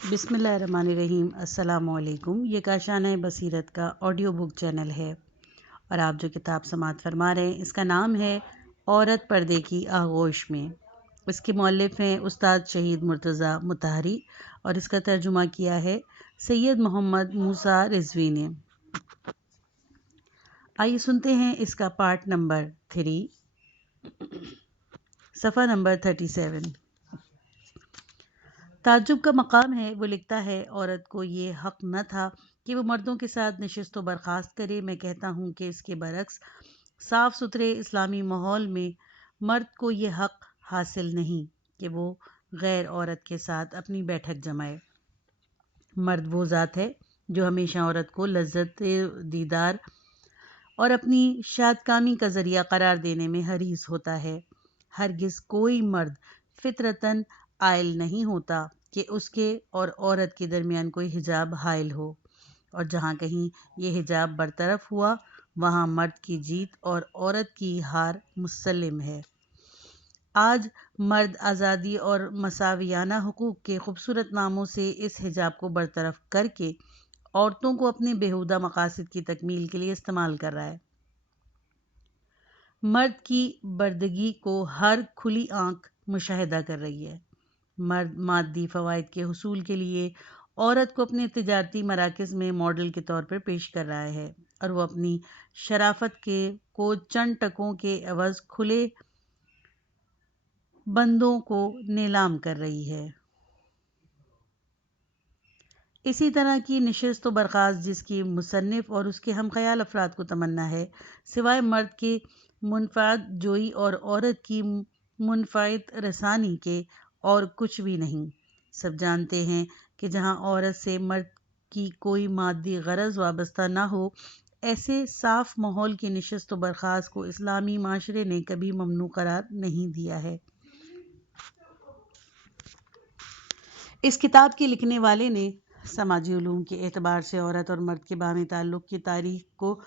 بسم اللہ الرحمن الرحیم۔ السلام علیکم۔ یہ کاشانہ بصیرت کا آڈیو بک چینل ہے اور آپ جو کتاب سماعت فرما رہے ہیں اس کا نام ہے عورت پردے کی آغوش میں۔ اس کے مؤلف ہیں استاد شہید مرتضیٰ مطہری اور اس کا ترجمہ کیا ہے سید محمد موسیٰ رضوی نے۔ آئیے سنتے ہیں اس کا پارٹ نمبر 3، صفحہ نمبر 37۔ تعجب کا مقام ہے، وہ لکھتا ہے، عورت کو یہ حق نہ تھا کہ وہ مردوں کے ساتھ نشست و برخاست کرے۔ میں کہتا ہوں کہ اس کے برعکس صاف ستھرے اسلامی ماحول میں مرد کو یہ حق حاصل نہیں کہ وہ غیر عورت کے ساتھ اپنی بیٹھک جمائے۔ مرد وہ ذات ہے جو ہمیشہ عورت کو لذت دیدار اور اپنی شادکامی کا ذریعہ قرار دینے میں حریص ہوتا ہے۔ ہرگز کوئی مرد فطرتاً عائل نہیں ہوتا کہ اس کے اور عورت کے درمیان کوئی حجاب حائل ہو، اور جہاں کہیں یہ حجاب برطرف ہوا وہاں مرد کی جیت اور عورت کی ہار مسلم ہے۔ آج مرد آزادی اور مساویانہ حقوق کے خوبصورت ناموں سے اس حجاب کو برطرف کر کے عورتوں کو اپنے بیہودہ مقاصد کی تکمیل کے لیے استعمال کر رہا ہے۔ مرد کی بردگی کو ہر کھلی آنکھ مشاہدہ کر رہی ہے۔ مرد مادی فوائد کے حصول کے لیے عورت کو اپنے تجارتی مراکز میں ماڈل کے طور پر پیش کر رہا ہے، اور وہ اپنی شرافت کو چند ٹکوں کے عوض کھلے بندوں کو نیلام کر رہی ہے۔ اسی طرح کی نشست و برخاست جس کی مصنف اور اس کے ہم خیال افراد کو تمنا ہے، سوائے مرد کے منفعت جوئی اور عورت کی منفعت رسانی کے اور کچھ بھی نہیں۔ سب جانتے ہیں کہ جہاں عورت سے مرد کی کوئی مادی غرض وابستہ نہ ہو، ایسے صاف ماحول کی نشست و برخاست کو اسلامی معاشرے نے کبھی ممنوع قرار نہیں دیا ہے۔ اس کتاب کے لکھنے والے نے سماجی علوم کے اعتبار سے عورت اور مرد کے باہمی تعلق کی تاریخ کو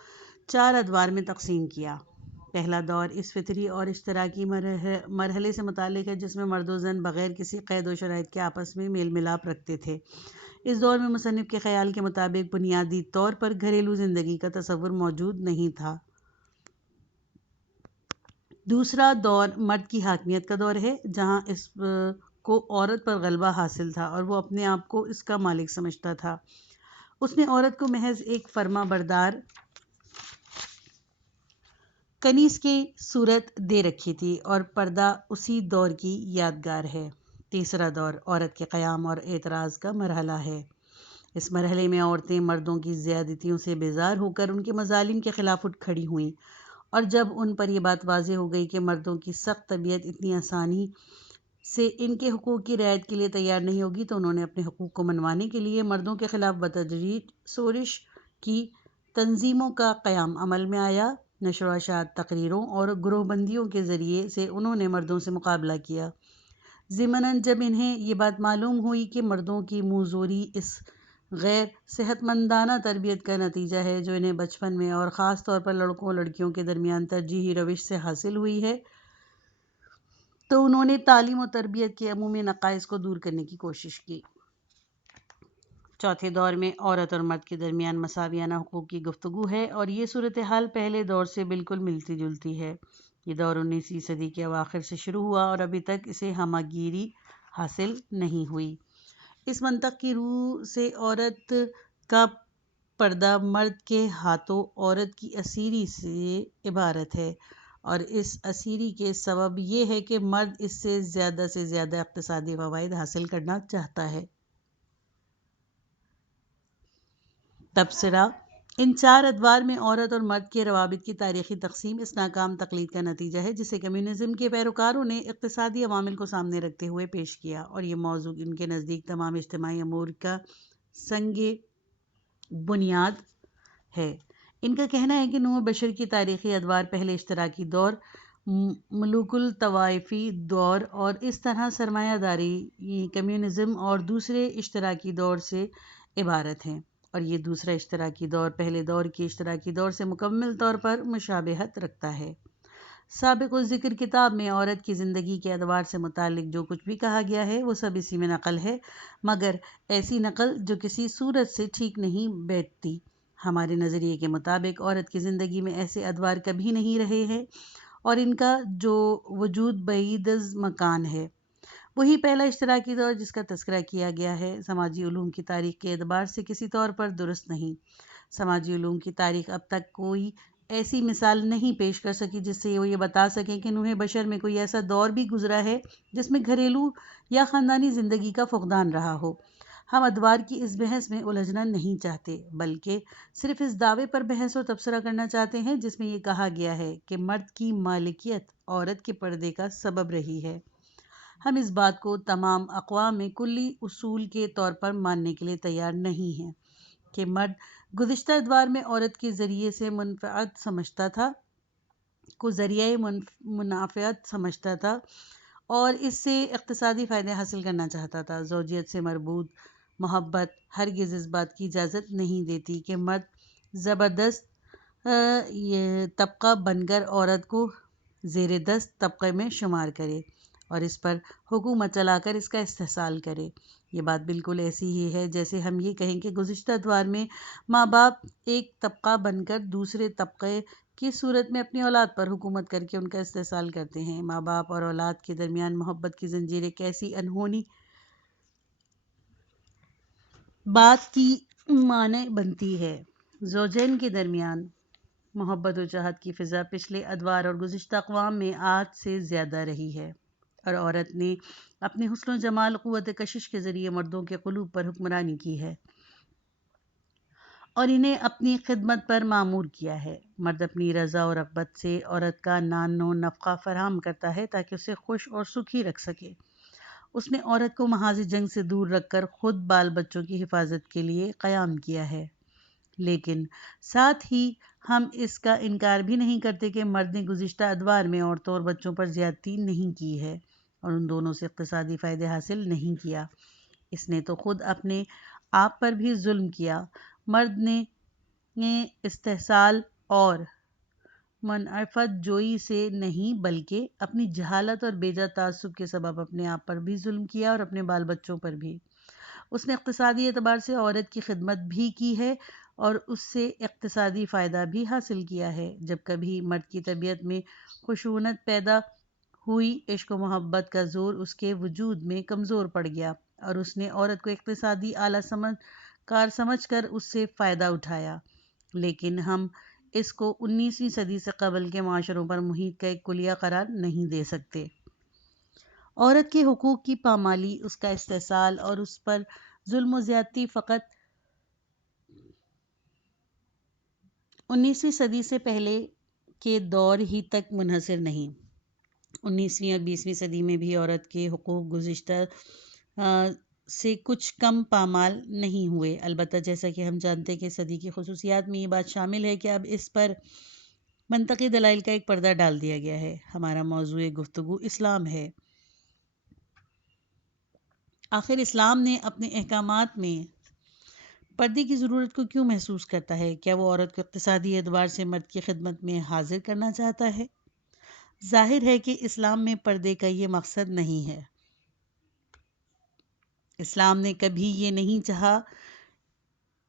4 ادوار میں تقسیم کیا۔ پہلا دور اس فطری اور اشتراکی مرحلے سے متعلق ہے جس میں مرد و زن بغیر کسی قید و شرائط کے آپس میں میل ملاپ رکھتے تھے۔ اس دور میں مصنف کے خیال کے مطابق بنیادی طور پر گھریلو زندگی کا تصور موجود نہیں تھا۔ دوسرا دور مرد کی حاکمیت کا دور ہے، جہاں اس کو عورت پر غلبہ حاصل تھا اور وہ اپنے آپ کو اس کا مالک سمجھتا تھا۔ اس نے عورت کو محض ایک فرما بردار کنیز کی صورت دے رکھی تھی، اور پردہ اسی دور کی یادگار ہے۔ تیسرا دور عورت کے قیام اور اعتراض کا مرحلہ ہے۔ اس مرحلے میں عورتیں مردوں کی زیادتیوں سے بیزار ہو کر ان کے مظالم کے خلاف اٹھ کھڑی ہوئیں، اور جب ان پر یہ بات واضح ہو گئی کہ مردوں کی سخت طبیعت اتنی آسانی سے ان کے حقوق کی رعایت کے لیے تیار نہیں ہوگی، تو انہوں نے اپنے حقوق کو منوانے کے لیے مردوں کے خلاف بتدریج شورش کی۔ تنظیموں کا قیام عمل میں آیا۔ نشر و اشاعت، تقریروں اور گروہ بندیوں کے ذریعے سے انہوں نے مردوں سے مقابلہ کیا۔ ضمناً جب انہیں یہ بات معلوم ہوئی کہ مردوں کی منہ زوری اس غیر صحت مندانہ تربیت کا نتیجہ ہے جو انہیں بچپن میں اور خاص طور پر لڑکوں اور لڑکیوں کے درمیان ترجیحی روش سے حاصل ہوئی ہے، تو انہوں نے تعلیم و تربیت کے عمومی نقائص کو دور کرنے کی کوشش کی۔ چوتھے دور میں عورت اور مرد کے درمیان مساویانہ حقوق کی گفتگو ہے، اور یہ صورتحال پہلے دور سے بالکل ملتی جلتی ہے۔ یہ دور 19ویں صدی کے اواخر سے شروع ہوا اور ابھی تک اسے ہمہ گیری حاصل نہیں ہوئی۔ اس منطق کی روح سے عورت کا پردہ مرد کے ہاتھوں عورت کی اسیری سے عبارت ہے، اور اس اسیری کے سبب یہ ہے کہ مرد اس سے زیادہ اقتصادی فوائد حاصل کرنا چاہتا ہے۔ تبصرہ: ان 4 ادوار میں عورت اور مرد کے روابط کی تاریخی تقسیم اس ناکام تقلید کا نتیجہ ہے جسے کمیونزم کے پیروکاروں نے اقتصادی عوامل کو سامنے رکھتے ہوئے پیش کیا، اور یہ موضوع ان کے نزدیک تمام اجتماعی امور کا سنگ بنیاد ہے۔ ان کا کہنا ہے کہ نوع بشر کی تاریخی ادوار پہلے اشتراکی دور، ملوک الطوائفی دور اور اس طرح سرمایہ داری کمیونزم اور دوسرے اشتراکی دور سے عبارت ہیں، اور یہ دوسرا اشتراکی دور پہلے دور کے اشتراکی دور سے مکمل طور پر مشابہت رکھتا ہے۔ سابق الذکر کتاب میں عورت کی زندگی کے ادوار سے متعلق جو کچھ بھی کہا گیا ہے وہ سب اسی میں نقل ہے، مگر ایسی نقل جو کسی صورت سے ٹھیک نہیں بیٹھتی۔ ہمارے نظریے کے مطابق عورت کی زندگی میں ایسے ادوار کبھی نہیں رہے ہیں اور ان کا جو وجود بعید از مکان ہے وہی پہلا اشتراکی دور جس کا تذکرہ کیا گیا ہے سماجی علوم کی تاریخ کے اعتبار سے کسی طور پر درست نہیں۔ سماجی علوم کی تاریخ اب تک کوئی ایسی مثال نہیں پیش کر سکی جس سے وہ یہ بتا سکیں کہ نوح بشر میں کوئی ایسا دور بھی گزرا ہے جس میں گھریلو یا خاندانی زندگی کا فقدان رہا ہو۔ ہم ادوار کی اس بحث میں الجھنا نہیں چاہتے، بلکہ صرف اس دعوے پر بحث و تبصرہ کرنا چاہتے ہیں جس میں یہ کہا گیا ہے کہ مرد کی مالکیت عورت کے پردے کا سبب رہی ہے۔ ہم اس بات کو تمام اقوام میں کلی اصول کے طور پر ماننے کے لیے تیار نہیں ہیں کہ مرد گزشتہ ادوار میں عورت کے ذریعے سے منافعت سمجھتا تھا اور اس سے اقتصادی فائدے حاصل کرنا چاہتا تھا۔ زوجیت سے مربوط محبت ہرگز اس بات کی اجازت نہیں دیتی کہ مرد زبردست یہ طبقہ بن کر عورت کو زیر دست طبقے میں شمار کرے اور اس پر حکومت چلا کر اس کا استحصال کرے۔ یہ بات بالکل ایسی ہی ہے جیسے ہم یہ کہیں کہ گزشتہ ادوار میں ماں باپ ایک طبقہ بن کر دوسرے طبقے کی صورت میں اپنی اولاد پر حکومت کر کے ان کا استحصال کرتے ہیں۔ ماں باپ اور اولاد کے درمیان محبت کی زنجیر ایک ایسی انہونی بات کی مانع بنتی ہے۔ زوجین کے درمیان محبت و چاہت کی فضا پچھلے ادوار اور گزشتہ اقوام میں آج سے زیادہ رہی ہے اور عورت نے اپنے حسن و جمال قوت کشش کے ذریعے مردوں کے قلوب پر حکمرانی کی ہے اور انہیں اپنی خدمت پر مامور کیا ہے۔ مرد اپنی رضا و رغبت سے عورت کا نان و نفقہ فراہم کرتا ہے تاکہ اسے خوش اور سکھی رکھ سکے۔ اس نے عورت کو محاذ جنگ سے دور رکھ کر خود بال بچوں کی حفاظت کے لیے قیام کیا ہے، لیکن ساتھ ہی ہم اس کا انکار بھی نہیں کرتے کہ مرد نے گزشتہ ادوار میں عورتوں اور بچوں پر زیادتی نہیں کی ہے اور ان دونوں سے اقتصادی فائدے حاصل نہیں کیا۔ اس نے تو خود اپنے آپ پر بھی ظلم کیا۔ مرد نے استحصال اور منافعت جوئی سے نہیں بلکہ اپنی جہالت اور بیجا تعصب کے سبب اپنے آپ پر بھی ظلم کیا اور اپنے بال بچوں پر بھی۔ اس نے اقتصادی اعتبار سے عورت کی خدمت بھی کی ہے اور اس سے اقتصادی فائدہ بھی حاصل کیا ہے۔ جب کبھی مرد کی طبیعت میں خشونت پیدا ہوئی، عشق و محبت کا زور اس کے وجود میں کمزور پڑ گیا اور اس نے عورت کو اقتصادی آلہ کار سمجھ کر اس سے فائدہ اٹھایا، لیکن ہم اس کو 19ویں صدی سے قبل کے معاشروں پر محیط کا ایک کلیہ قرار نہیں دے سکتے۔ عورت کے حقوق کی پامالی، اس کا استحصال اور اس پر ظلم و زیادتی فقط 19ویں صدی سے پہلے کے دور ہی تک منحصر نہیں۔ 19ویں اور 20ویں صدی میں بھی عورت کے حقوق گزشتہ سے کچھ کم پامال نہیں ہوئے، البتہ جیسا کہ ہم جانتے ہیں کہ صدی کی خصوصیات میں یہ بات شامل ہے کہ اب اس پر منطقی دلائل کا ایک پردہ ڈال دیا گیا ہے۔ ہمارا موضوع گفتگو اسلام ہے۔ آخر اسلام نے اپنے احکامات میں پردے کی ضرورت کو کیوں محسوس کرتا ہے؟ کیا وہ عورت کو اقتصادی اعتبار سے مرد کی خدمت میں حاضر کرنا چاہتا ہے؟ ظاہر ہے کہ اسلام میں پردے کا یہ مقصد نہیں ہے۔ اسلام نے کبھی یہ نہیں چاہا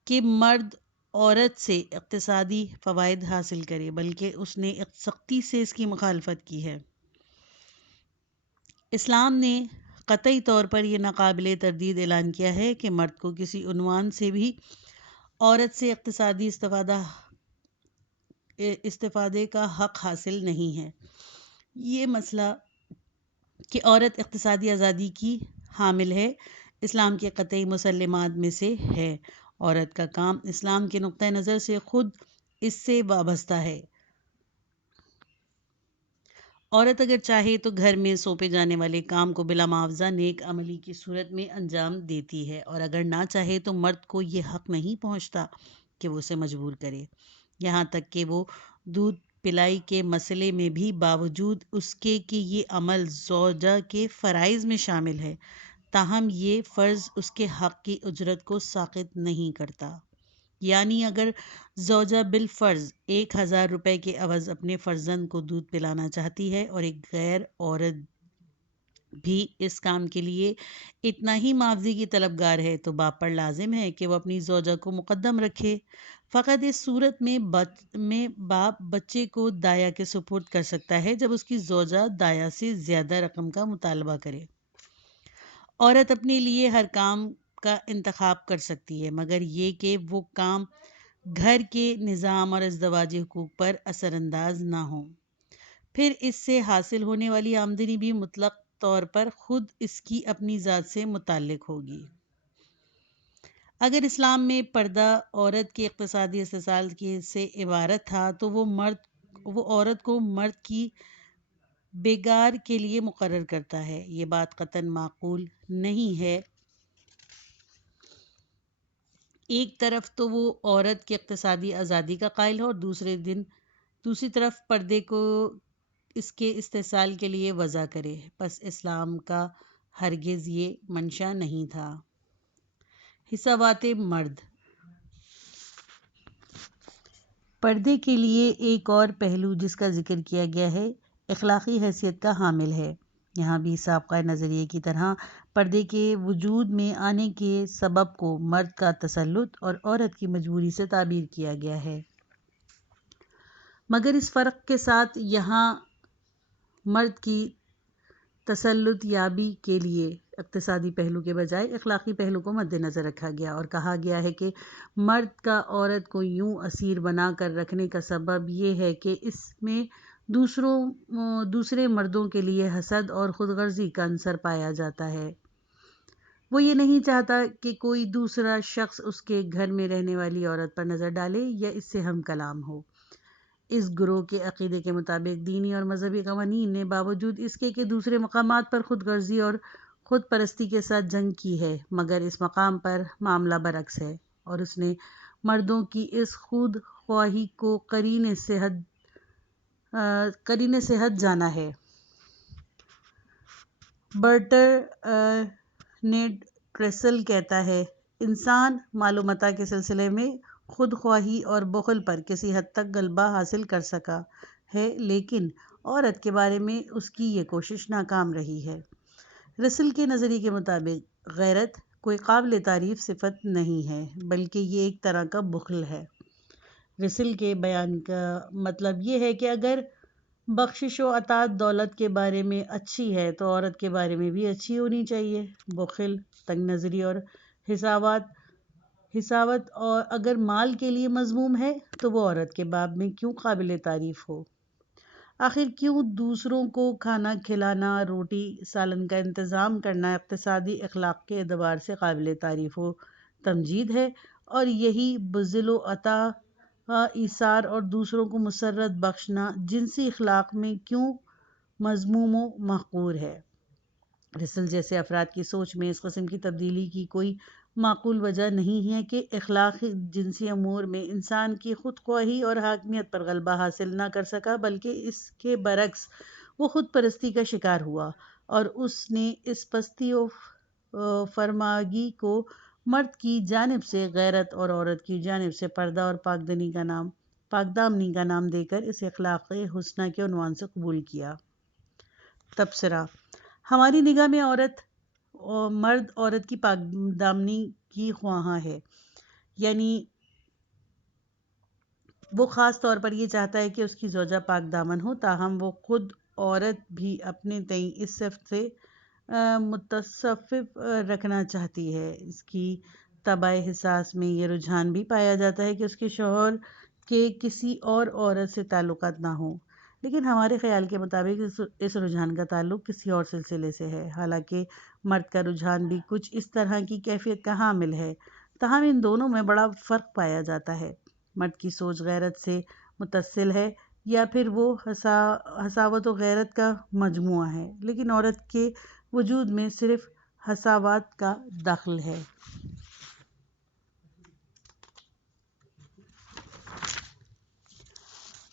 کہ مرد عورت سے اقتصادی فوائد حاصل کرے، بلکہ اس نے سختی سے اس کی مخالفت کی ہے۔ اسلام نے قطعی طور پر یہ ناقابل تردید اعلان کیا ہے کہ مرد کو کسی عنوان سے بھی عورت سے اقتصادی استفادے کا حق حاصل نہیں ہے۔ یہ مسئلہ کہ عورت اقتصادی آزادی کی حامل ہے، اسلام کے قطعی مسلمات میں سے ہے۔ عورت کا کام اسلام کے نقطہ نظر سے خود اس سے وابستہ ہے۔ عورت اگر چاہے تو گھر میں سونپے جانے والے کام کو بلا معاوضہ نیک عملی کی صورت میں انجام دیتی ہے، اور اگر نہ چاہے تو مرد کو یہ حق نہیں پہنچتا کہ وہ اسے مجبور کرے، یہاں تک کہ وہ دودھ پلائی کے مسئلے میں بھی باوجود اس کے کہ یہ عمل زوجہ کے فرائض میں شامل ہے، تاہم یہ فرض اس کے حق کی اجرت کو ساقط نہیں کرتا۔ یعنی اگر زوجہ بالفرض 1,000 روپے کے عوض اپنے فرزند کو دودھ پلانا چاہتی ہے اور ایک غیر عورت بھی اس کام کے لیے اتنا ہی معاوضے کی طلبگار ہے تو باپ پر لازم ہے کہ وہ اپنی زوجہ کو مقدم رکھے۔ فقط اس صورت میں باپ بچے کو دایا کے سپرد کر سکتا ہے جب اس کی زوجہ دایا سے زیادہ رقم کا مطالبہ کرے۔ عورت اپنے لیے ہر کام کا انتخاب کر سکتی ہے مگر یہ کہ وہ کام گھر کے نظام اور ازدواجی حقوق پر اثر انداز نہ ہوں۔ پھر اس سے حاصل ہونے والی آمدنی بھی مطلق طور پر خود اس کی اپنی ذات سے متعلق ہوگی۔ اگر اسلام میں پردہ عورت کے اقتصادی استحصال سے عبارت تھا تو وہ عورت کو مرد کی بیگار کے لیے مقرر کرتا ہے۔ یہ بات قطعاً معقول نہیں ہے۔ ایک طرف تو وہ عورت کی اقتصادی آزادی کا قائل ہو اور دوسری طرف پردے کو اس کے استحصال کے لیے وضع کرے، پس اسلام کا ہرگز یہ منشا نہیں تھا۔ حسابات مرد۔ پردے کے لیے ایک اور پہلو جس کا ذکر کیا گیا ہے اخلاقی حیثیت کا حامل ہے۔ یہاں بھی سابقہ نظریے کی طرح پردے کے وجود میں آنے کے سبب کو مرد کا تسلط اور عورت کی مجبوری سے تعبیر کیا گیا ہے، مگر اس فرق کے ساتھ یہاں مرد کی تسلط یابی کے لیے اقتصادی پہلو کے بجائے اخلاقی پہلو کو مد نظر رکھا گیا اور کہا گیا ہے کہ مرد کا عورت کو یوں اسیر بنا کر رکھنے کا سبب یہ ہے کہ اس میں دوسرے مردوں کے لیے حسد اور خود غرضی کا عنصر پایا جاتا ہے۔ وہ یہ نہیں چاہتا کہ کوئی دوسرا شخص اس کے گھر میں رہنے والی عورت پر نظر ڈالے یا اس سے ہم کلام ہو۔ اس گروہ کے عقیدے کے مطابق دینی اور مذہبی قوانین نے باوجود اس کے کہ دوسرے مقامات پر خود غرضی اور خود پرستی کے ساتھ جنگ کی ہے، مگر اس مقام پر معاملہ برعکس ہے اور اس نے مردوں کی اس خود خواہی کو قرینے سے حد جانا ہے۔ برٹرینڈ رسل کہتا ہے، انسان مال و متاع کے سلسلے میں خود خواہی اور بخل پر کسی حد تک غلبہ حاصل کر سکا ہے، لیکن عورت کے بارے میں اس کی یہ کوشش ناکام رہی ہے۔ رسل کے نظریے کے مطابق غیرت کوئی قابل تعریف صفت نہیں ہے بلکہ یہ ایک طرح کا بخل ہے۔ رسل کے بیان کا مطلب یہ ہے کہ اگر بخشش و عطا دولت کے بارے میں اچھی ہے تو عورت کے بارے میں بھی اچھی ہونی چاہیے۔ بخل، تنگ نظری اور حساوت اور اگر مال کے لیے مذموم ہے تو وہ عورت کے باب میں کیوں قابل تعریف ہو؟ آخر کیوں دوسروں کو کھانا کھلانا، روٹی سالن کا انتظام کرنا اقتصادی اخلاق کے اعتبار سے قابل تعریف و تمجید ہے اور یہی بذل و عطا، ایثار اور دوسروں کو مسرت بخشنا جنسی اخلاق میں کیوں مذموم و محقور ہے؟ رسل جیسے افراد کی سوچ میں اس قسم کی تبدیلی کی کوئی معقول وجہ نہیں ہے کہ اخلاق جنسی امور میں انسان کی خود خواہی اور حاکمیت پر غلبہ حاصل نہ کر سکا بلکہ اس کے برعکس وہ خود پرستی کا شکار ہوا اور اس نے اس پستی و فرماگی کو مرد کی جانب سے غیرت اور عورت کی جانب سے پردہ اور پاک دامنی کا نام دے کر اسے اخلاق حسنہ کے عنوان سے قبول کیا۔ تبصرہ: ہماری نگاہ میں مرد عورت کی پاک دامنی کی خواہاں ہے، یعنی وہ خاص طور پر یہ چاہتا ہے کہ اس کی زوجہ پاک دامن ہو، تاہم وہ خود عورت بھی اپنے تئیں اس صفت سے متصف رکھنا چاہتی ہے۔ اس کی طبع حساس میں یہ رجحان بھی پایا جاتا ہے کہ اس کے شوہر کے کسی اور عورت سے تعلقات نہ ہوں، لیکن ہمارے خیال کے مطابق اس رجحان کا تعلق کسی اور سلسلے سے ہے۔ حالانکہ مرد کا رجحان بھی کچھ اس طرح کی کیفیت کا حامل ہے، تاہم ان دونوں میں بڑا فرق پایا جاتا ہے۔ مرد کی سوچ غیرت سے متصل ہے یا پھر وہ حساوت و غیرت کا مجموعہ ہے، لیکن عورت کے وجود میں صرف حساوت کا دخل ہے۔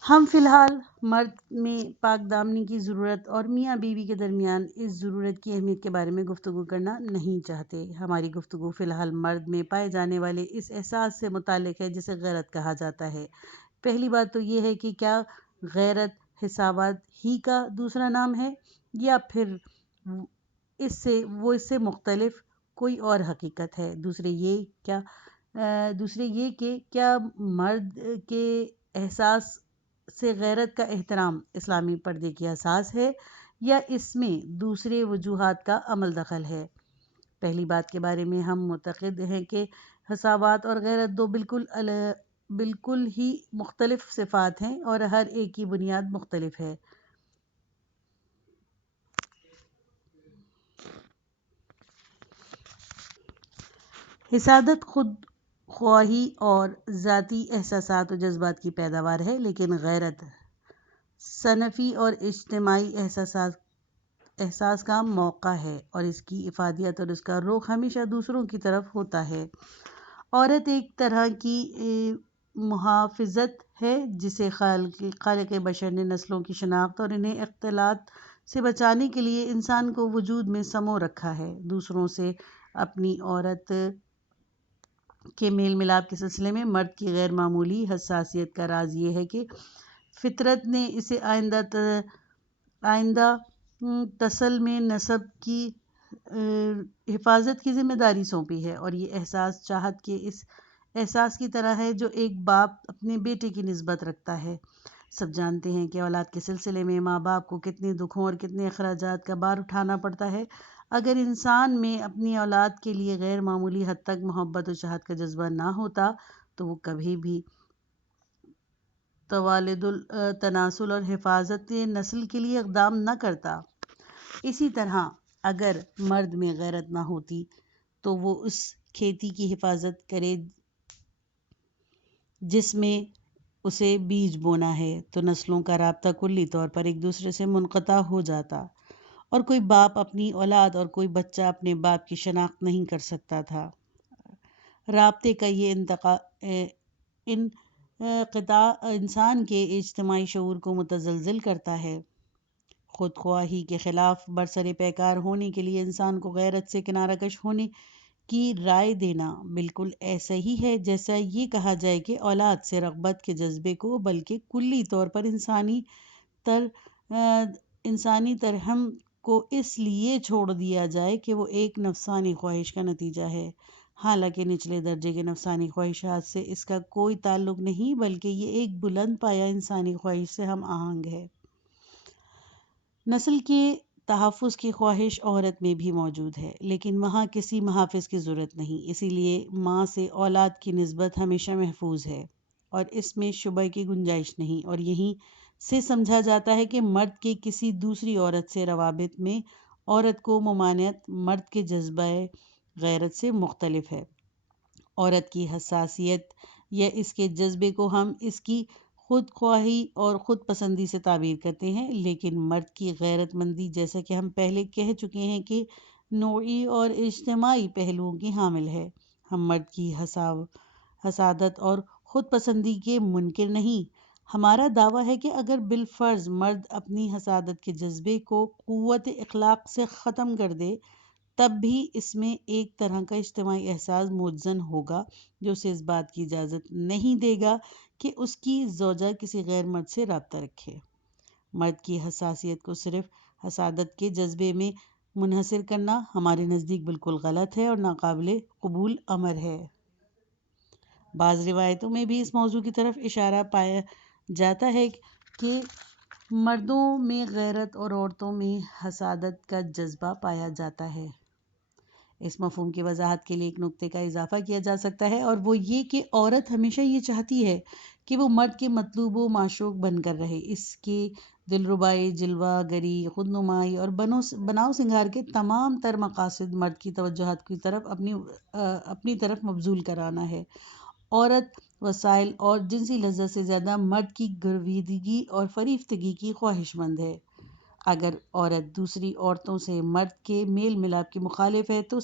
ہم فی الحال مرد میں پاک دامنی کی ضرورت اور میاں بیوی کے درمیان اس ضرورت کی اہمیت کے بارے میں گفتگو کرنا نہیں چاہتے۔ ہماری گفتگو فی الحال مرد میں پائے جانے والے اس احساس سے متعلق ہے جسے غیرت کہا جاتا ہے۔ پہلی بات تو یہ ہے کہ کیا غیرت حسابات ہی کا دوسرا نام ہے یا پھر اس سے مختلف کوئی اور حقیقت ہے؟ دوسرے یہ کہ کیا مرد کے احساس سے غیرت کا احترام اسلامی پردے کی اساس ہے یا اس میں دوسرے وجوہات کا عمل دخل ہے؟ پہلی بات کے بارے میں ہم معتقد ہیں کہ حسابات اور غیرت دو بالکل ہی مختلف صفات ہیں اور ہر ایک کی بنیاد مختلف ہے۔ حسادت خود خواہی اور ذاتی احساسات و جذبات کی پیداوار ہے، لیکن غیرت صنفی اور اجتماعی احساس کا موقع ہے اور اس کی افادیت اور اس کا رخ ہمیشہ دوسروں کی طرف ہوتا ہے۔ عورت ایک طرح کی محافظت ہے جسے خالق بشر نے نسلوں کی شناخت اور انہیں اختلاط سے بچانے کے لیے انسان کو وجود میں سمو رکھا ہے۔ دوسروں سے اپنی عورت کے میل ملاپ کے سلسلے میں مرد کی غیر معمولی حساسیت کا راز یہ ہے کہ فطرت نے اسے آئندہ نسل میں نسب کی حفاظت کی ذمہ داری سونپی ہے، اور یہ احساس چاہت کے اس احساس کی طرح ہے جو ایک باپ اپنے بیٹے کی نسبت رکھتا ہے۔ سب جانتے ہیں کہ اولاد کے سلسلے میں ماں باپ کو کتنے دکھوں اور کتنے اخراجات کا بار اٹھانا پڑتا ہے۔ اگر انسان میں اپنی اولاد کے لیے غیر معمولی حد تک محبت و چاہت کا جذبہ نہ ہوتا تو وہ کبھی بھی توالد التناسل اور حفاظت نسل کے لیے اقدام نہ کرتا۔ اسی طرح اگر مرد میں غیرت نہ ہوتی تو وہ اس کھیتی کی حفاظت کرے جس میں اسے بیج بونا ہے، تو نسلوں کا رابطہ کلی طور پر ایک دوسرے سے منقطع ہو جاتا اور کوئی باپ اپنی اولاد اور کوئی بچہ اپنے باپ کی شناخت نہیں کر سکتا تھا۔ رابطے کا یہ انقطاع انسان کے اجتماعی شعور کو متزلزل کرتا ہے۔ خود خواہی کے خلاف برسر پیکار ہونے کے لیے انسان کو غیرت سے کنارہ کش ہونے کی رائے دینا بالکل ایسا ہی ہے جیسا یہ کہا جائے کہ اولاد سے رغبت کے جذبے کو بلکہ کلی طور پر انسانی ترحم کو اس لیے چھوڑ دیا جائے کہ وہ ایک نفسانی خواہش کا نتیجہ ہے، حالانکہ نچلے درجے کے نفسانی خواہشات سے اس کا کوئی تعلق نہیں، بلکہ یہ ایک بلند پایہ انسانی خواہش سے ہم آہنگ ہے۔ نسل کے تحفظ کی خواہش عورت میں بھی موجود ہے، لیکن وہاں کسی محافظ کی ضرورت نہیں، اسی لیے ماں سے اولاد کی نسبت ہمیشہ محفوظ ہے اور اس میں شبہ کی گنجائش نہیں، اور یہیں سے سمجھا جاتا ہے کہ مرد کے کسی دوسری عورت سے روابط میں عورت کو ممانعت مرد کے جذبہ غیرت سے مختلف ہے۔ عورت کی حساسیت یا اس کے جذبے کو ہم اس کی خود خواہی اور خود پسندی سے تعبیر کرتے ہیں، لیکن مرد کی غیرت مندی جیسا کہ ہم پہلے کہہ چکے ہیں کہ نوعی اور اجتماعی پہلوؤں کی حامل ہے۔ ہم مرد کی حسادت اور خود پسندی کے منکر نہیں، ہمارا دعویٰ ہے کہ اگر بالفرض مرد اپنی حسادت کے جذبے کو قوت اخلاق سے ختم کر دے تب بھی اس میں ایک طرح کا اجتماعی احساس متزن ہوگا جو اسے اس بات کی اجازت نہیں دے گا کہ اس کی زوجہ کسی غیر مرد سے رابطہ رکھے۔ مرد کی حساسیت کو صرف حسادت کے جذبے میں منحصر کرنا ہمارے نزدیک بالکل غلط ہے اور ناقابل قبول امر ہے۔ بعض روایتوں میں بھی اس موضوع کی طرف اشارہ پایا جاتا ہے کہ مردوں میں غیرت اور عورتوں میں حسادت کا جذبہ پایا جاتا ہے۔ اس مفہوم کی وضاحت کے لیے ایک نکتے کا اضافہ کیا جا سکتا ہے، اور وہ یہ کہ عورت ہمیشہ یہ چاہتی ہے کہ وہ مرد کے مطلوب و معشوق بن کر رہے، اس کے دلربائی، جلوہ گری، خود نمائی اور بناؤ سنگھار کے تمام تر مقاصد مرد کی توجہات کی طرف اپنی طرف مبذول کرانا ہے۔ عورت وسائل اور جنسی لذت سے زیادہ مرد کی گرویدگی اور فریفتگی کی خواہش مند ہے۔ اگر عورت دوسری عورتوں سے مرد کے میل ملاپ کی مخالف ہے تو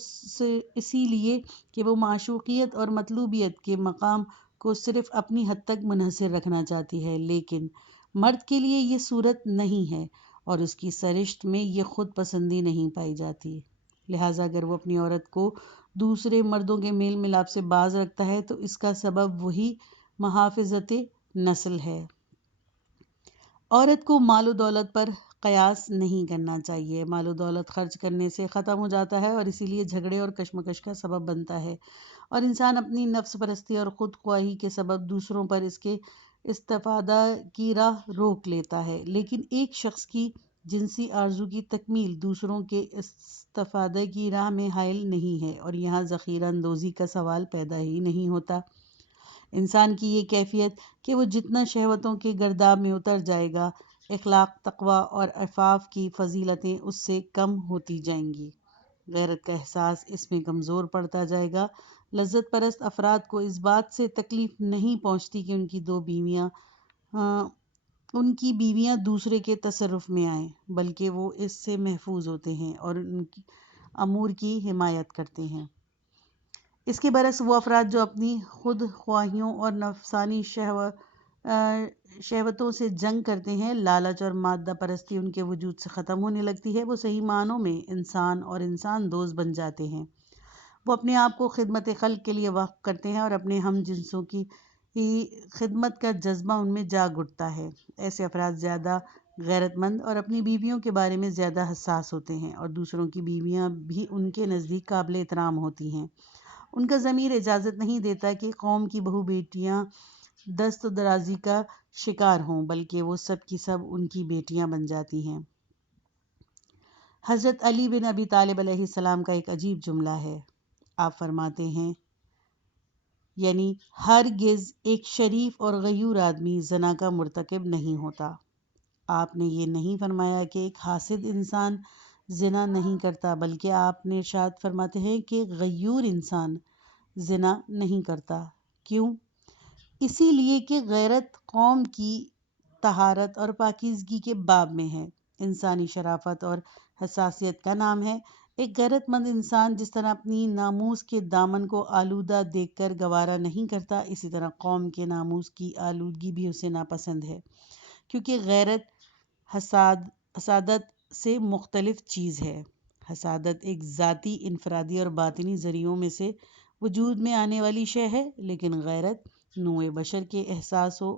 اسی لیے کہ وہ معشوقیت اور مطلوبیت کے مقام کو صرف اپنی حد تک منحصر رکھنا چاہتی ہے، لیکن مرد کے لیے یہ صورت نہیں ہے اور اس کی سرشت میں یہ خود پسندی نہیں پائی جاتی۔ لہٰذا اگر وہ اپنی عورت کو دوسرے مردوں کے میل ملاپ سے باز رکھتا ہے تو اس کا سبب وہی محافظت نسل ہے۔ عورت کو مال و دولت پر قیاس نہیں کرنا چاہیے۔ مال و دولت خرچ کرنے سے ختم ہو جاتا ہے اور اسی لیے جھگڑے اور کشمکش کا سبب بنتا ہے، اور انسان اپنی نفس پرستی اور خود خواہی کے سبب دوسروں پر اس کے استفادہ کی راہ روک لیتا ہے۔ لیکن ایک شخص کی جنسی آرزو کی تکمیل دوسروں کے استفادہ کی راہ میں حائل نہیں ہے، اور یہاں ذخیرہ اندوزی کا سوال پیدا ہی نہیں ہوتا۔ انسان کی یہ کیفیت کہ وہ جتنا شہوتوں کے گرداب میں اتر جائے گا، اخلاق، تقویٰ اور عفاف کی فضیلتیں اس سے کم ہوتی جائیں گی۔ غیرت کا احساس اس میں کمزور پڑتا جائے گا۔ لذت پرست افراد کو اس بات سے تکلیف نہیں پہنچتی کہ ان کی بیویاں دوسرے کے تصرف میں آئیں، بلکہ وہ اس سے محفوظ ہوتے ہیں اور ان کی امور کی حمایت کرتے ہیں۔ اس کے برعکس وہ افراد جو اپنی خود خواہیوں اور نفسانی شہوتوں سے جنگ کرتے ہیں، لالچ اور مادہ پرستی ان کے وجود سے ختم ہونے لگتی ہے، وہ صحیح معنوں میں انسان اور انسان دوست بن جاتے ہیں۔ وہ اپنے آپ کو خدمت خلق کے لیے وقف کرتے ہیں اور اپنے ہم جنسوں کی خدمت کا جذبہ ان میں جاگ اٹھتا ہے۔ ایسے افراد زیادہ غیرت مند اور اپنی بیویوں کے بارے میں زیادہ حساس ہوتے ہیں، اور دوسروں کی بیویاں بھی ان کے نزدیک قابل احترام ہوتی ہیں۔ ان کا ضمیر اجازت نہیں دیتا کہ قوم کی بہو بیٹیاں دست درازی کا شکار ہوں، بلکہ وہ سب کی سب ان کی بیٹیاں بن جاتی ہیں۔ حضرت علی بن ابی طالب علیہ السلام کا ایک عجیب جملہ ہے۔ آپ فرماتے ہیں، یعنی ہرگز ایک شریف اور غیور آدمی زنا کا مرتکب نہیں ہوتا۔ آپ نے یہ نہیں فرمایا کہ ایک حاسد انسان زنا نہیں کرتا، بلکہ آپ نے ارشاد فرماتے ہیں کہ غیور انسان زنا نہیں کرتا۔ کیوں؟ اسی لیے کہ غیرت قوم کی طہارت اور پاکیزگی کے باب میں ہے، انسانی شرافت اور حساسیت کا نام ہے۔ ایک غیرت مند انسان جس طرح اپنی ناموس کے دامن کو آلودہ دیکھ کر گوارا نہیں کرتا، اسی طرح قوم کے ناموس کی آلودگی بھی اسے ناپسند ہے، کیونکہ غیرت حسادت سے مختلف چیز ہے۔ حسادت ایک ذاتی، انفرادی اور باطنی ذریعوں میں سے وجود میں آنے والی شے ہے، لیکن غیرت نوع بشر کے احساس و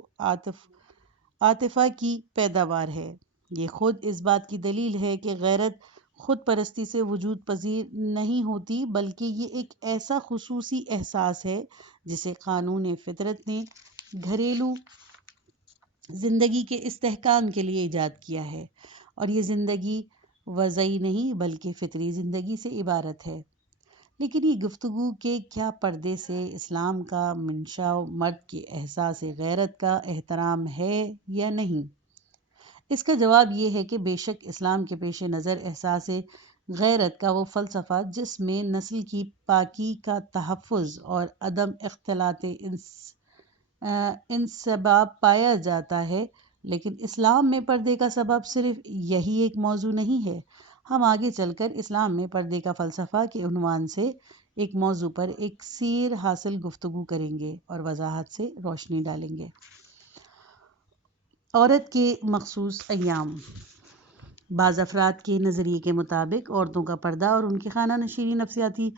عاطفہ کی پیداوار ہے۔ یہ خود اس بات کی دلیل ہے کہ غیرت خود پرستی سے وجود پذیر نہیں ہوتی، بلکہ یہ ایک ایسا خصوصی احساس ہے جسے قانون فطرت نے گھریلو زندگی کے استحکام کے لیے ایجاد کیا ہے، اور یہ زندگی وضعی نہیں بلکہ فطری زندگی سے عبارت ہے۔ لیکن یہ گفتگو کے کیا پردے سے اسلام کا منشا مرد کے احساس غیرت کا احترام ہے یا نہیں؟ اس کا جواب یہ ہے کہ بے شک اسلام کے پیش نظر احساس غیرت کا وہ فلسفہ جس میں نسل کی پاکی کا تحفظ اور عدم اختلاط انسباب پایا جاتا ہے، لیکن اسلام میں پردے کا سبب صرف یہی ایک موضوع نہیں ہے۔ ہم آگے چل کر اسلام میں پردے کا فلسفہ کے عنوان سے ایک موضوع پر ایک سیر حاصل گفتگو کریں گے اور وضاحت سے روشنی ڈالیں گے۔ عورت کے مخصوص ایام۔ بعض افراد کے نظریے کے مطابق عورتوں کا پردہ اور ان کی خانہ نشینی نفسیاتی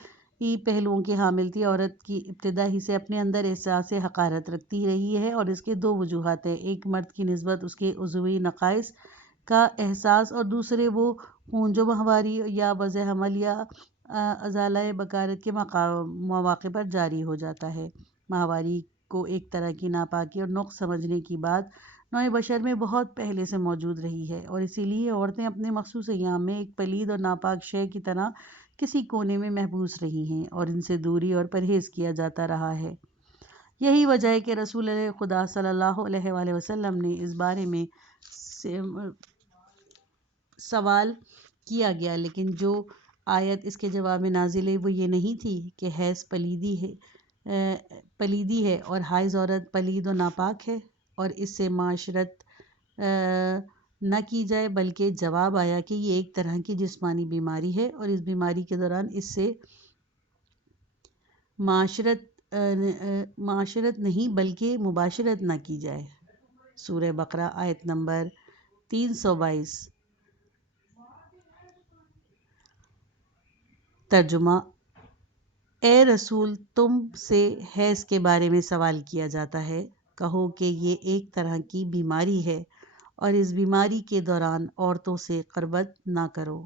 پہلوؤں کی حامل تھی۔ عورت کی ابتدا ہی سے اپنے اندر احساس حقارت رکھتی رہی ہے، اور اس کے دو وجوہات ہیں: ایک مرد کی نسبت اس کے عضوی نقائص کا احساس، اور دوسرے وہ خون جو ماہواری یا وضع حمل یا ازالہ بکارت کے مواقع پر جاری ہو جاتا ہے۔ ماہواری کو ایک طرح کی ناپاکی اور نقص سمجھنے کی بات نوع بشر میں بہت پہلے سے موجود رہی ہے، اور اسی لیے عورتیں اپنے مخصوص ایام میں ایک پلید اور ناپاک شے کی طرح کسی کونے میں محبوس رہی ہیں، اور ان سے دوری اور پرہیز کیا جاتا رہا ہے۔ یہی وجہ ہے کہ رسول خدا صلی اللہ علیہ وآلہ وسلم نے اس بارے میں سوال کیا گیا، لیکن جو آیت اس کے جواب میں نازل ہوئی وہ یہ نہیں تھی کہ حیض پلیدی ہے اور حائض عورت پلید و ناپاک ہے اور اس سے معاشرت نہ کی جائے، بلکہ جواب آیا کہ یہ ایک طرح کی جسمانی بیماری ہے، اور اس بیماری کے دوران اس سے معاشرت معاشرت نہیں بلکہ مباشرت نہ کی جائے۔ سورہ بقرہ آیت نمبر 322۔ ترجمہ: اے رسول، تم سے حیض کے بارے میں سوال کیا جاتا ہے، کہو کہ یہ ایک طرح کی بیماری ہے اور اس بیماری کے دوران عورتوں سے قربت نہ کرو۔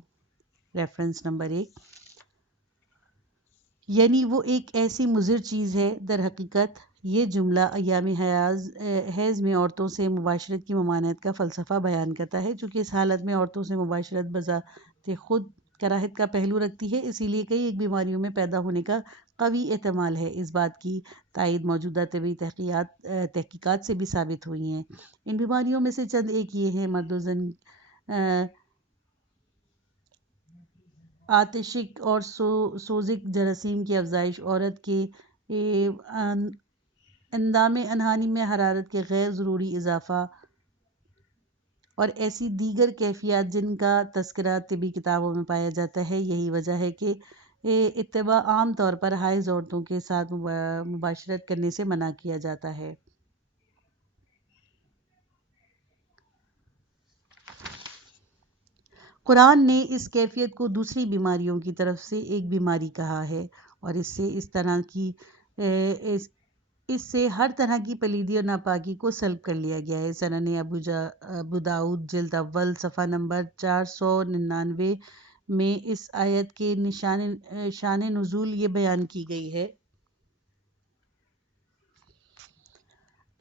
Reference number 1۔ یعنی وہ ایک ایسی مضر چیز ہے۔ در حقیقت یہ جملہ ایام حیض میں عورتوں سے مباشرت کی ممانعت کا فلسفہ بیان کرتا ہے، چونکہ اس حالت میں عورتوں سے مباشرت بذات خود کراہت کا پہلو رکھتی ہے، اسی لیے کئی ایک بیماریوں میں پیدا ہونے کا قوی احتمال ہے۔ اس بات کی تائید موجودہ طبی تحقیقات سے بھی ثابت ہوئی ہے۔ ان بیماریوں میں سے چند ایک یہ ہیں: مرد و زن آتشک اور سوزک جراثیم کی افزائش، عورت کے اندام انہانی میں حرارت کے غیر ضروری اضافہ، اور ایسی دیگر کیفیات جن کا تذکرہ طبی کتابوں میں پایا جاتا ہے۔ یہی وجہ ہے کہ اتباع عام طور پر حائض عورتوں کے ساتھ مباشرت کرنے سے منع کیا جاتا ہے۔ قرآن نے اس کیفیت کو دوسری بیماریوں کی طرف سے ایک بیماری کہا ہے، اور اس سے ہر طرح کی پلیدی اور ناپاکی کو سلب کر لیا گیا ہے۔ سنن ابو داؤد جلد اول صفحہ نمبر 499 میں اس آیت کے شان نزول یہ بیان کی گئی ہے۔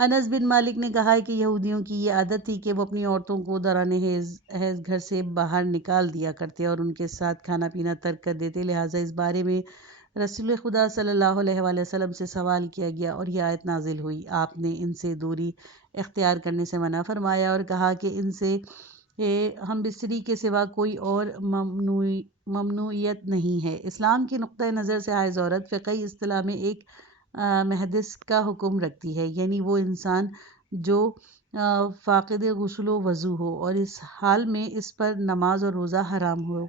انس بن مالک نے کہا ہے کہ یہودیوں کی یہ عادت تھی کہ وہ اپنی عورتوں کو دوران حیض گھر سے باہر نکال دیا کرتے اور ان کے ساتھ کھانا پینا ترک کر دیتے، لہٰذا اس بارے میں رسول خدا صلی اللہ علیہ وآلہ وسلم سے سوال کیا گیا اور یہ آیت نازل ہوئی۔ آپ نے ان سے دوری اختیار کرنے سے منع فرمایا اور کہا کہ ان سے ہم بستری کے سوا کوئی اور ممنوعیت نہیں ہے۔ اسلام کے نقطہ نظر سے حائض عورت فقہی اصطلاح میں ایک محدث کا حکم رکھتی ہے، یعنی وہ انسان جو فاقد غسل و وضو ہو اور اس حال میں اس پر نماز اور روزہ حرام ہو۔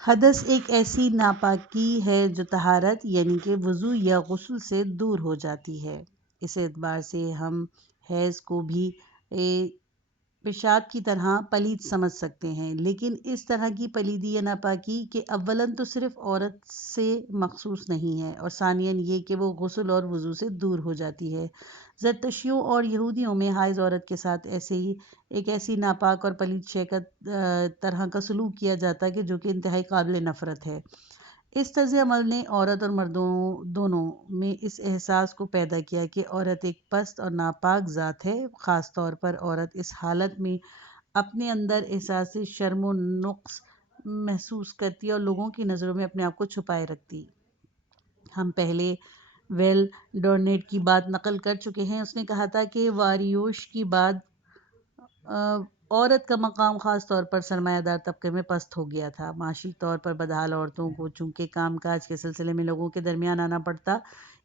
حدث ایک ایسی ناپاکی ہے جو طہارت یعنی کہ وضو یا غسل سے دور ہو جاتی ہے۔ اس اعتبار سے ہم حیض کو بھی پیشاب کی طرح پلید سمجھ سکتے ہیں، لیکن اس طرح کی پلیدی یا ناپاکی کہ اولاً تو صرف عورت سے مخصوص نہیں ہے اور ثانیاً یہ کہ وہ غسل اور وضو سے دور ہو جاتی ہے۔ زرتشتیوں اور یہودیوں میں حائض عورت کے ساتھ ایک ایسی ناپاک اور پلید شے کا طرح کا سلوک کیا جاتا ہے جو کہ انتہائی قابل نفرت ہے۔ اس طرز عمل نے عورت اور مردوں دونوں میں اس احساس کو پیدا کیا کہ عورت ایک پست اور ناپاک ذات ہے۔ خاص طور پر عورت اس حالت میں اپنے اندر احساس شرم و نقص محسوس کرتی اور لوگوں کی نظروں میں اپنے آپ کو چھپائے رکھتی۔ ہم پہلے ویل ڈورنیٹ کی بات نقل کر چکے ہیں۔ اس نے کہا تھا کہ واریوش کی بعد عورت کا مقام خاص طور پر سرمایہ دار طبقے میں پست ہو گیا تھا۔ معاشی طور پر بدحال عورتوں کو چونکہ کام کاج کے سلسلے میں لوگوں کے درمیان آنا پڑتا،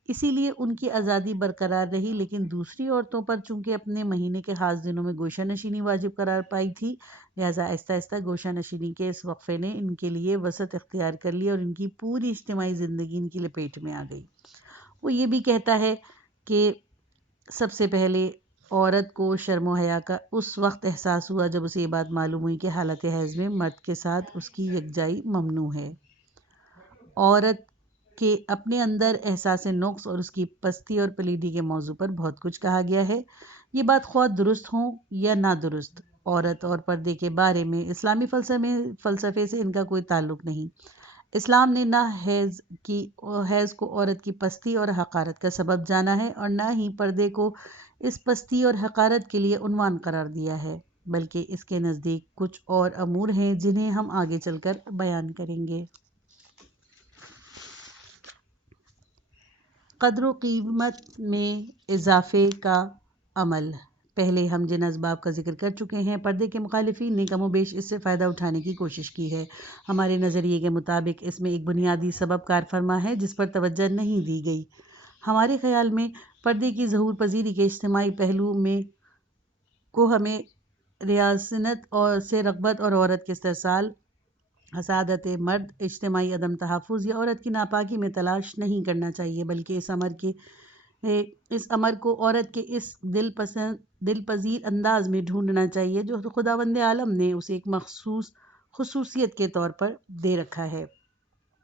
اسی لیے ان کی آزادی برقرار رہی، لیکن دوسری عورتوں پر چونکہ اپنے مہینے کے خاص دنوں میں گوشہ نشینی واجب قرار پائی تھی، لہٰذا آہستہ آہستہ گوشہ نشینی کے اس وقفے نے ان کے لیے وسعت اختیار کر لی اور ان کی پوری اجتماعی زندگی ان کی لپیٹ میں آ گئی۔ وہ یہ بھی کہتا ہے کہ سب سے پہلے عورت کو شرم و حیا کا اس وقت احساس ہوا جب اسے یہ بات معلوم ہوئی کہ حالت حیض میں مرد کے ساتھ اس کی یکجائی ممنوع ہے۔ عورت کے اپنے اندر احساس نقص اور اس کی پستی اور پلیدی کے موضوع پر بہت کچھ کہا گیا ہے۔ یہ بات خواہ درست ہوں یا نادرست، عورت اور پردے کے بارے میں اسلامی فلسفے سے ان کا کوئی تعلق نہیں۔ اسلام نے نہ حیض کو عورت کی پستی اور حقارت کا سبب جانا ہے اور نہ ہی پردے کو اس پستی اور حقارت کے لیے عنوان قرار دیا ہے، بلکہ اس کے نزدیک کچھ اور امور ہیں جنہیں ہم آگے چل کر بیان کریں گے۔ قدر و قیمت میں اضافے کا عمل۔ پہلے ہم جن اسباب کا ذکر کر چکے ہیں، پردے کے مخالفین نے کم و بیش اس سے فائدہ اٹھانے کی کوشش کی ہے۔ ہمارے نظریے کے مطابق اس میں ایک بنیادی سبب کار فرما ہے جس پر توجہ نہیں دی گئی۔ ہمارے خیال میں پردے کی ظہور پذیری کے اجتماعی پہلو کو ہمیں ریاسنت اور سے رغبت اور عورت کے استحصال، حسادت مرد، اجتماعی عدم تحفظ یا عورت کی ناپاکی میں تلاش نہیں کرنا چاہیے، بلکہ اس امر کو عورت کے اس دل پذیر انداز میں ڈھونڈنا چاہیے جو خداوند عالم نے اسے ایک مخصوص خصوصیت کے طور پر دے رکھا ہے۔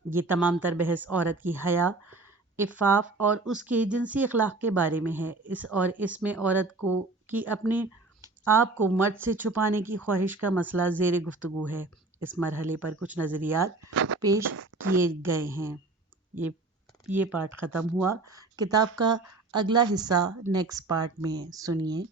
یہ تمام تر بحث عورت کی حیا، عفاف اور اس کے جنسی اخلاق کے بارے میں ہے، اس میں عورت کی اپنے آپ کو مرد سے چھپانے کی خواہش کا مسئلہ زیر گفتگو ہے۔ اس مرحلے پر کچھ نظریات پیش کیے گئے ہیں۔ یہ پارٹ ختم ہوا۔ کتاب کا اگلا حصہ نیکسٹ پارٹ میں سنیے۔